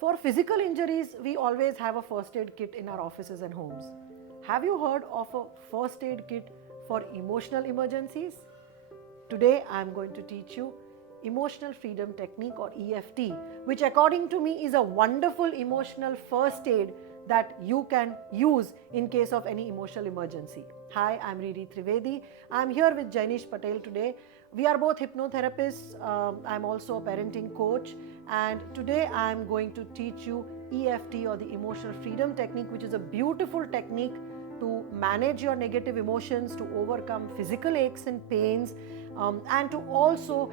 For physical injuries, we always have a first aid kit in our offices and homes. Have you heard of a first aid kit for emotional emergencies? Today I am going to teach you Emotional Freedom Technique or EFT, which according to me is a wonderful emotional first aid that you can use in case of any emotional emergency. Hi, I am Riri Trivedi. I am here with Jainish Patel today. We are both hypnotherapists. I am also a parenting coach, and today I am going to teach you EFT or the Emotional Freedom Technique, which is a beautiful technique to manage your negative emotions, to overcome physical aches and pains, and to also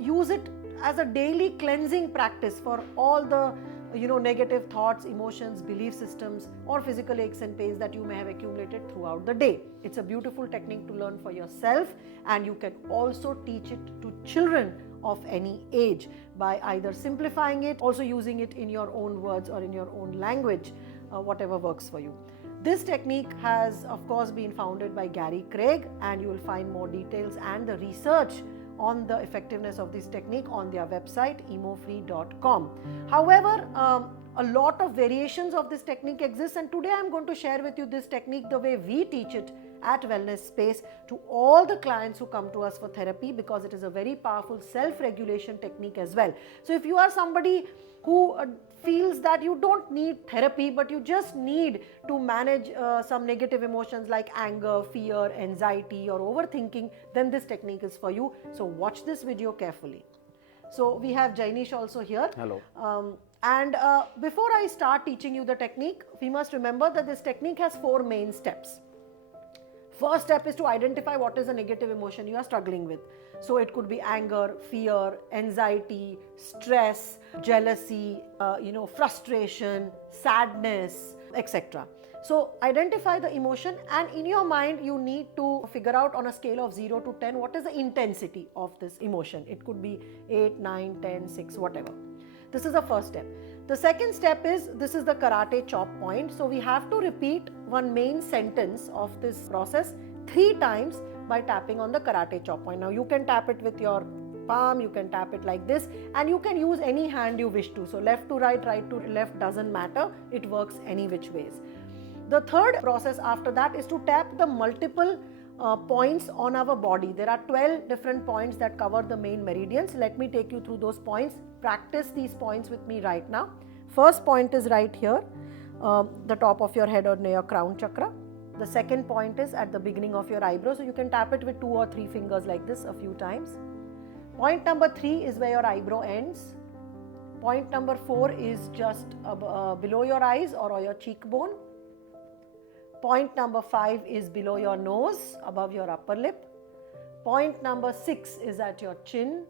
use it as a daily cleansing practice for all the negative thoughts, emotions, belief systems or physical aches and pains that you may have accumulated throughout the day. It's a beautiful technique to learn for yourself, and you can also teach it to children of any age by either simplifying it, also using it in your own words or in your own language, whatever works for you. This technique has of course been founded by Gary Craig, and you will find more details and the research on the effectiveness of this technique on their website emofree.com. However, a lot of variations of this technique exist, and today I am going to share with you this technique the way we teach it at Wellness Space to all the clients who come to us for therapy, because it is a very powerful self-regulation technique as well. So if you are somebody who feels that you don't need therapy but you just need to manage some negative emotions like anger, fear, anxiety or overthinking, then this technique is for you. So watch this video carefully. So we have Jainish also here. Hello. And before I start teaching you the technique, we must remember that this technique has 4 main steps. First step is to identify what is a negative emotion you are struggling with. So it could be anger, fear, anxiety, stress, jealousy, frustration, sadness, etc. So identify the emotion, and in your mind you need to figure out on a scale of 0 to 10 what is the intensity of this emotion. It could be 8, 9, 10, 6, whatever. This is the first step. The second step is, this is the karate chop point. So we have to repeat one main sentence of this process 3 times by tapping on the karate chop point. Now you can tap it with your palm, you can tap it like this, and you can use any hand you wish to. So left to right, right to left, doesn't matter. It works any which ways. The third process after that is to tap the multiple points on our body. There are 12 different points that cover the main meridians. Let me take you through those points. Practice these points with me right now. First point is right here, the top of your head or near your crown chakra. The second point is at the beginning of your eyebrow. So you can tap it with 2 or 3 fingers like this a few times. Point number 3 is where your eyebrow ends. Point number 4 is just below your eyes or your cheekbone. Point number 5 is below your nose, above your upper lip. Point number 6 is at your chin.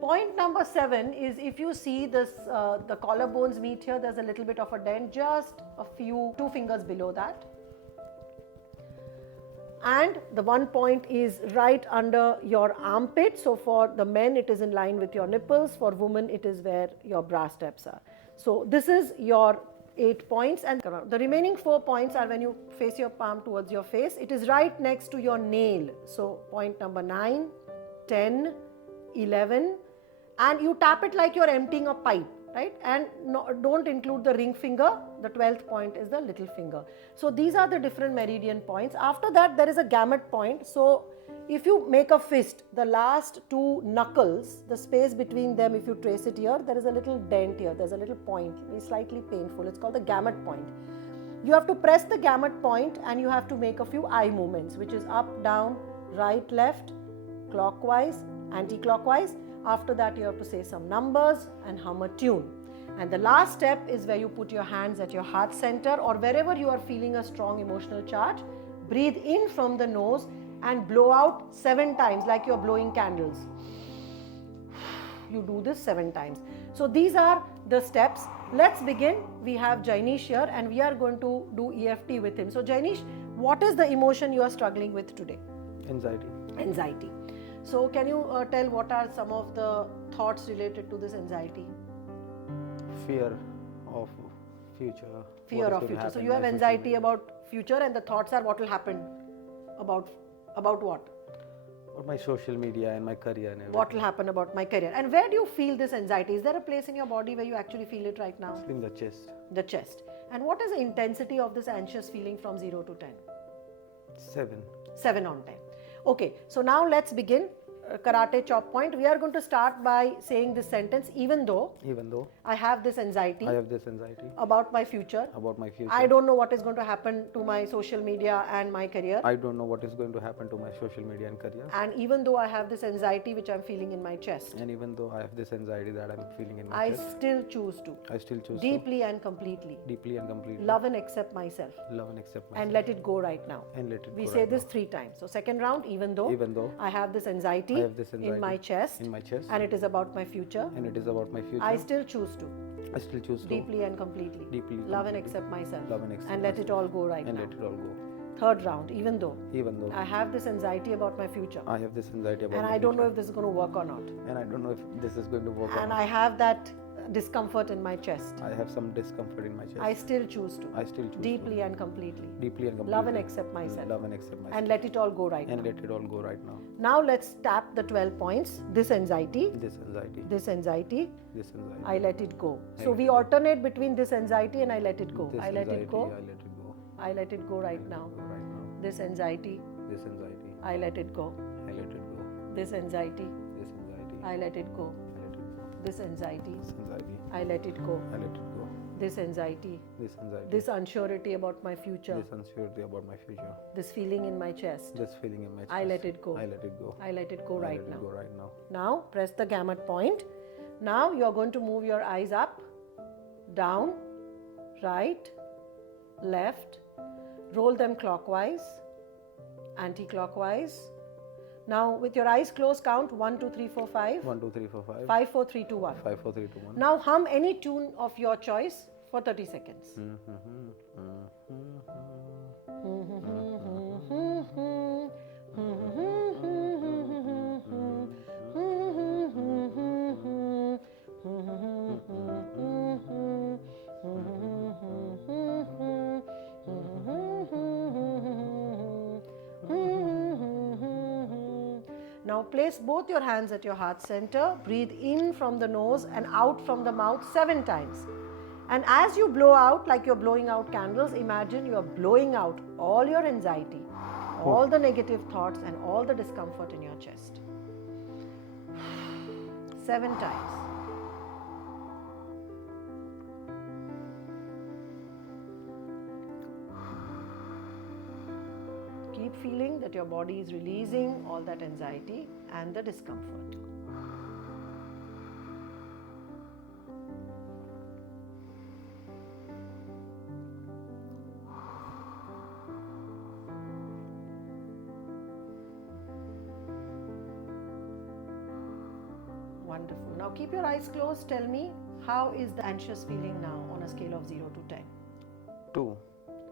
Point number 7 is, if you see this, the collarbones meet here, there's a little bit of a dent, just a few, 2 fingers below that. And the 1 point is right under your armpit. So for the men, it is in line with your nipples. For women, it is where your bra straps are. So this is your 8 points, and the remaining 4 points are when you face your palm towards your face. It is right next to your nail. So point number 9, 10, 11, and you tap it like you're emptying a pipe, right? And don't include the ring finger. The 12th point is the little finger. So these are the different meridian points. After that, there is a gamut point. So if you make a fist, the last 2 knuckles, the space between them, if you trace it here, there is a little dent here, there's a little point, it's slightly painful. It's called the gamut point. You have to press the gamut point and you have to make a few eye movements, which is up, down, right, left, clockwise, anti-clockwise. After that, you have to say some numbers and hum a tune. And the last step is where you put your hands at your heart center or wherever you are feeling a strong emotional charge. Breathe in from the nose and blow out 7 times like you're blowing candles. You do this 7 times. So these are the steps. Let's begin. We have Jainish here and we are going to do EFT with him. So Jainish, what is the emotion you are struggling with today? Anxiety. Anxiety. So can you tell what are some of the thoughts related to this anxiety? Fear of future. Fear of future. So you have anxiety about future and the thoughts are what will happen. About what? Or my social media and my career and everything. What will happen about my career? And where do you feel this anxiety? Is there a place in your body where you actually feel it right now? In the chest. The chest. And what is the intensity of this anxious feeling from 0 to 10? 7. 7 on 10. Okay, so now let's begin. Karate chop point. We are going to start by saying this sentence, even though I have this anxiety about my future. I don't know what is going to happen to my social media and my career. And even though I have this anxiety which I'm feeling in my chest, I still choose to deeply and completely love and accept myself and let it go right now. We say this 3 times. So second round, even though I have this anxiety in my chest and it is about my future, I still choose to deeply and completely love and accept myself and let it all go right now. Third round, even though I have this anxiety about my future and I don't know if this is going to work or not, and I have that discomfort in my chest, I still choose to deeply and completely love and accept myself and let it all go right now. Now let's tap the 12 points. This anxiety, I let it go. So we alternate between this anxiety and I let it go. I let it go. I let it go right now. This anxiety, I let it go. This anxiety, I let it go. This anxiety, I let it go. This anxiety, this unsurety about my future, this feeling in my chest, I let it go. I let it go right now. Now press the gamut point. Now you are going to move your eyes up, down, right, left, roll them clockwise, anti-clockwise. Now with your eyes closed, count 1, 2, 3, 4, 5. 1, 2, 3, 4, 5. 5, 4, 3, 2, 1. 5, 4, 3, 2, 1. Now hum any tune of your choice for 30 seconds. Now place both your hands at your heart center. Breathe in from the nose and out from the mouth 7 times. And as you blow out, like you're blowing out candles, imagine you're blowing out all your anxiety, all the negative thoughts and all the discomfort in your chest. 7 times. Keep feeling that your body is releasing all that anxiety and the discomfort. Wonderful. Now keep your eyes closed. Tell me, how is the anxious feeling now on a scale of 0 to 10? 2.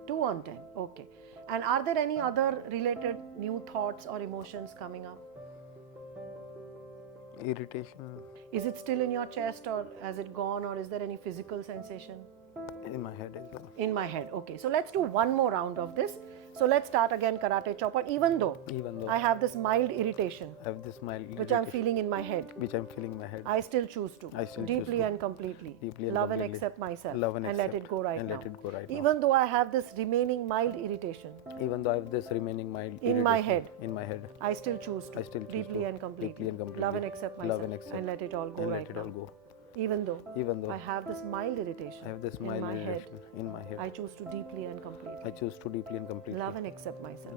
2 on 10. Okay. And are there any other related new thoughts or emotions coming up? Irritation. Is it still in your chest or has it gone, or is there any physical sensation? In my head as well. In my head. Okay. So let's do one more round of this. So let's start again karate chop. Even though I have this mild irritation, which I'm feeling in my head, I still choose to deeply and completely love and accept myself and let it go right now. Even though I have this remaining mild irritation, in my head, I still choose to deeply and completely love and accept myself and let it all go right now. Even though I have this mild irritation in my head, I choose to deeply and completely love and accept myself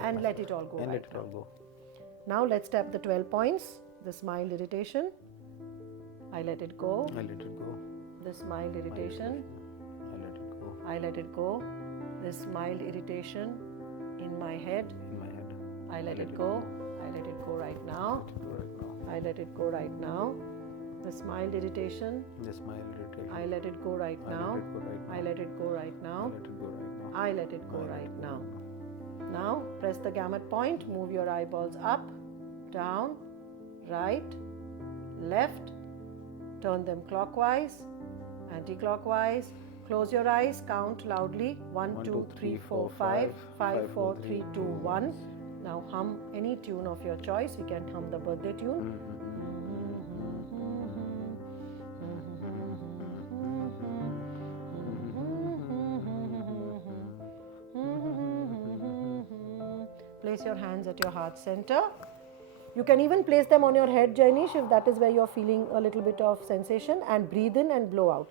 and let it all go right now. Now let's tap the 12 points. This mild irritation, I let it go. This mild irritation, I let it go. This mild irritation in my head, I let it go. I let it go right now. I let it go right now. This mild irritation, I let it go right now. I let it go right now. I let it go right now. Now press the gamut point. Move your eyeballs up, down, right, left. Turn them clockwise, anti-clockwise. Close your eyes. Count loudly. 1, 2, 3, 4, 5. 5, 4, 3, 2, 1. Now hum any tune of your choice. We can hum the birthday tune. Place your hands at your heart center. You can even place them on your head, Jainish, if that is where you're feeling a little bit of sensation, and breathe in and blow out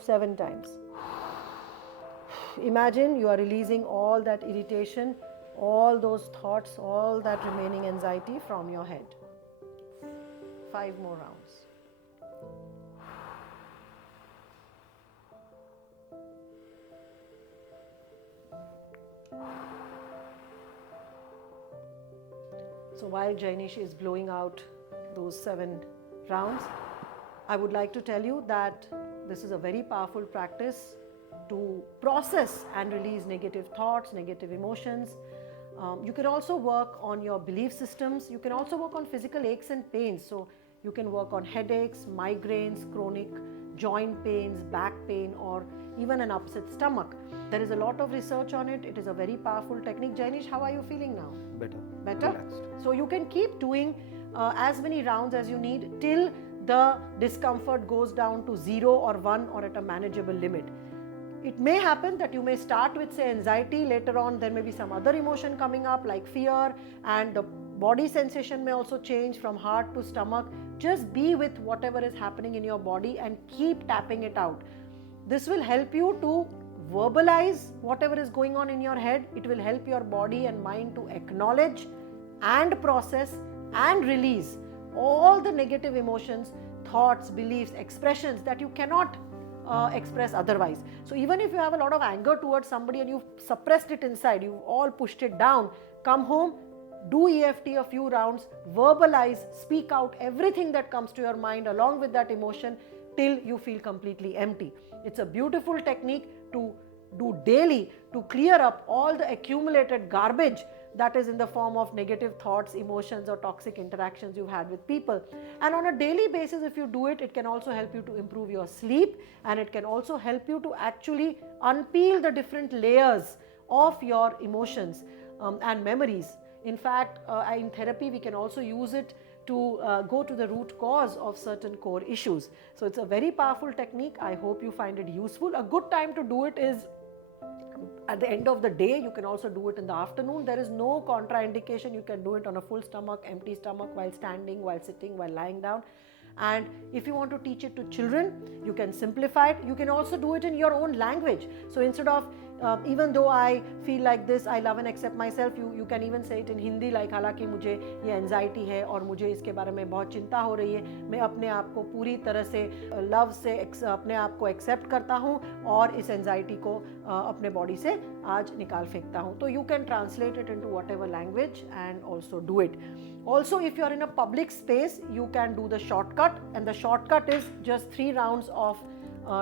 7 times. Imagine you are releasing all that irritation, all those thoughts, all that remaining anxiety from your head. 5 more rounds. So while Jainish is blowing out those 7 rounds, I would like to tell you that this is a very powerful practice to process and release negative thoughts, negative emotions. You can also work on your belief systems. You can also work on physical aches and pains. So you can work on headaches, migraines, chronic joint pains, back pain, or even an upset stomach. There is a lot of research on it. It is a very powerful technique. Jainish, how are you feeling now? Better. Better? Relaxed. So you can keep doing as many rounds as you need till the discomfort goes down to 0 or 1 or at a manageable limit. It may happen that you may start with, say, anxiety. Later on there may be some other emotion coming up like fear, and the body sensation may also change from heart to stomach. Just be with whatever is happening in your body and keep tapping it out. This will help you to verbalize whatever is going on in your head. It will help your body and mind to acknowledge and process and release all the negative emotions, thoughts, beliefs, expressions that you cannot express otherwise. So even if you have a lot of anger towards somebody and you've suppressed it inside, you've all pushed it down, come home, do EFT a few rounds, verbalize, speak out everything that comes to your mind along with that emotion till you feel completely empty. It's a beautiful technique to do daily to clear up all the accumulated garbage that is in the form of negative thoughts, emotions, or toxic interactions you've had with people. And on a daily basis, if you do it, it can also help you to improve your sleep, and it can also help you to actually unpeel the different layers of your emotions and memories. In fact, in therapy, we can also use it to go to the root cause of certain core issues. So it's a very powerful technique. I hope you find it useful. A good time to do it is at the end of the day. You can also do it in the afternoon. There is no contraindication. You can do it on a full stomach, empty stomach, while standing, while sitting, while lying down. And if you want to teach it to children, you can simplify it. You can also do it in your own language. So instead of even though I feel like this, I love and accept myself, you can even say it in Hindi, like हालांकि मुझे ये anxiety है और मुझे इसके बारे में बहुत चिंता हो रही है, मैं अपने आप को पूरी तरह से लव से अपने आप को एक्सेप्ट करता हूँ और इस एंजाइटी को अपने बॉडी से आज निकाल फेंकता हूँ. तो you can translate it into whatever language and also do it. Also, if you are in a public space, you can do the shortcut, and the shortcut is just 3 rounds of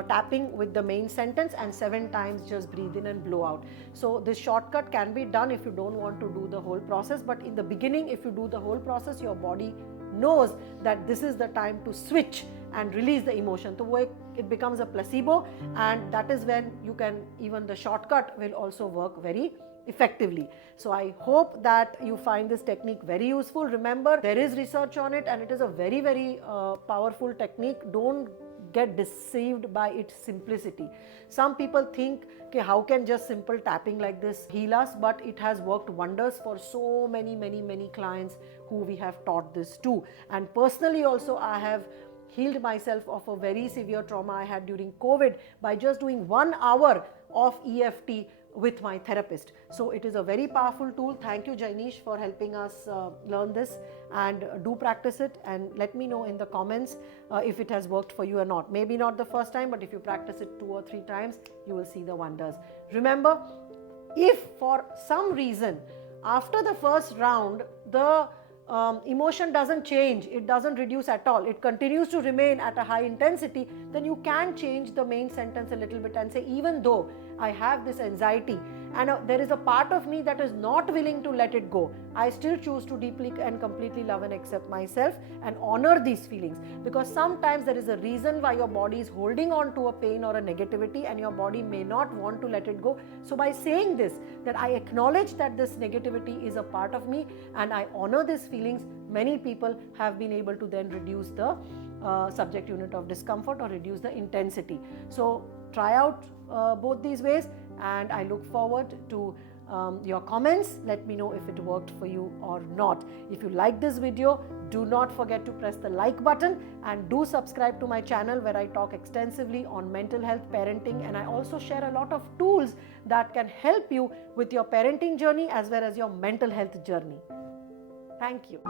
tapping with the main sentence and 7 times just breathe in and blow out. So this shortcut can be done if you don't want to do the whole process, but in the beginning, if you do the whole process, your body knows that this is the time to switch and release the emotion. So it becomes a placebo, and that is when you can, even the shortcut will also work very effectively. So I hope that you find this technique very useful. Remember, there is research on it and it is a very, very powerful technique. Don't get deceived by its simplicity. Some people think, okay, how can just simple tapping like this heal us? But it has worked wonders for so many clients who we have taught this to. And personally also, I have healed myself of a very severe trauma I had during COVID by just doing 1 hour of EFT with my therapist. So it is a very powerful tool. Thank you, Jainish, for helping us learn this, and do practice it and let me know in the comments if it has worked for you or not. Maybe not the first time, but if you practice it 2 or 3 times, you will see the wonders. Remember, if for some reason after the first round the emotion doesn't change, it doesn't reduce at all, it continues to remain at a high intensity, then you can change the main sentence a little bit and say, even though I have this anxiety and there is a part of me that is not willing to let it go, I still choose to deeply and completely love and accept myself and honor these feelings, because sometimes there is a reason why your body is holding on to a pain or a negativity and your body may not want to let it go. So by saying this, that I acknowledge that this negativity is a part of me and I honor these feelings, many people have been able to then reduce the subject unit of discomfort or reduce the intensity. So try out both these ways, and I look forward to your comments. Let me know if it worked for you or not. If you like this video, do not forget to press the like button and do subscribe to my channel, where I talk extensively on mental health, parenting, and I also share a lot of tools that can help you with your parenting journey as well as your mental health journey. Thank you.